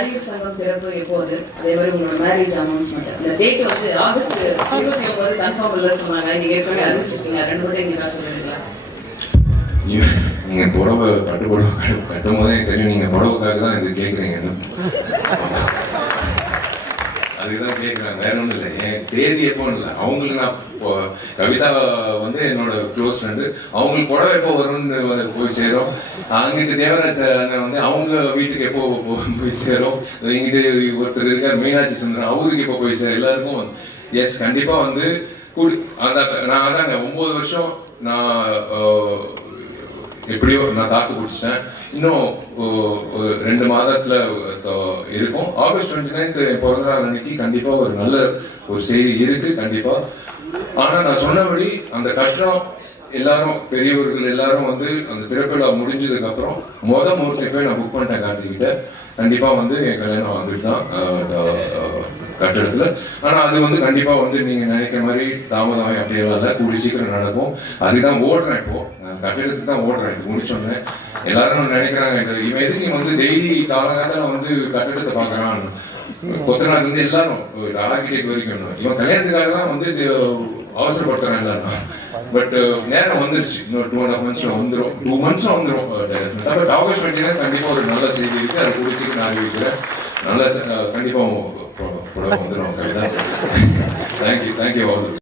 நடிகர் சங்கம் திறப்பு எப்போது, அதே மாதிரி உங்களோட மேரேஜ் அனௌன்ஸ்மெண்ட் இந்த டேட் வந்து ஆகஸ்ட் 29 கன்ஃபார்ம் இல்ல சொன்னாங்க. நீங்க ஏற்கனவே அறிவிச்சிருக்கீங்க. 2 மட்டும் எங்களுக்கு சொல்லுவீங்களா? நீங்க புடவை பட்டு புடவை கட்டும் போதே தெரியும் நீங்க புடவைக்காக தான் இது கேட்குறீங்கன்னு. அதுதான் கேட்குறேன், வேற ஒன்றும் இல்லை. என் தேதி எப்போ இல்லை, அவங்களுக்கு நான் கவிதா வந்து என்னோட க்ளோஸ் ஃப்ரெண்டு, அவங்களுக்கு புடவை எப்போ வரும்னு போய் சேரும். அங்கிட்டு தேவராஜ் அண்ணன் வந்து அவங்க வீட்டுக்கு எப்போ போய் சேரும். இங்கிட்டு ஒருத்தர் இருக்கார் மீனாட்சி சுந்தரம், அவருக்கு எப்போ போய் சேரும். எல்லாருக்கும் எஸ் கண்டிப்பா வந்து அந்த நான் அதாங்க 9 வருஷம் நான் எப்படியோ நான் தாக்கு பிடிச்சேன். இன்னும் 2 மாதத்துல இருக்கும். ஆகஸ்ட் 29 பிறந்த நாள் அன்னைக்கு கண்டிப்பா ஒரு நல்ல ஒரு செய்தி இருக்கு கண்டிப்பா. ஆனா நான் சொன்னபடி அந்த கட்டணம் எல்லாரும் பெரியவர்கள் எல்லாரும் வந்து அந்த திரைப்படா முடிஞ்சதுக்கு அப்புறம் முகூர்த்தத்தை போய் நான் புக் பண்ணிட்டேன் கார்த்திகிட்ட. கண்டிப்பா வந்து என் கல்யாணம் வந்துட்டு தான் கட்டடத்துல. ஆனா அது வந்து கண்டிப்பா வந்து நீங்க நினைக்கிற மாதிரி தாமதம் அப்படியெல்லாம் இல்லை, கூடி சீக்கிரம் நடக்கும். அதுதான் ஓடுறேன், இப்போ கட்டடத்துக்கு தான் ஓடுறேன். இது முடிச்சோன்னே எல்லாரும் நினைக்கிறாங்க இவன் எதுக்கு வந்து டெய்லி காலகாலத்துல வந்து கட்டடத்தை பாக்குறான். கொத்தனார் வந்து எல்லாரும் ஆர்கிடெக்ட் வரைக்கும் இவன் கல்யாணத்துக்காக தான் வந்து அவசரப்படுத்துறான் எல்லாரும். பட் நேரம் வந்துருச்சு, இன்னொரு 2.5 monthsல வந்துடும், 2 monthsல வந்துடும். பட் ஆகஸ்ட் 29 கண்டிப்பா ஒரு நல்ல செய்தி இருக்கு. அது கூடி சீக்கிரம் அறிவிக்கிறேன். நல்ல கண்டிப்பா வந்துடும் கவிதா. Thank you all.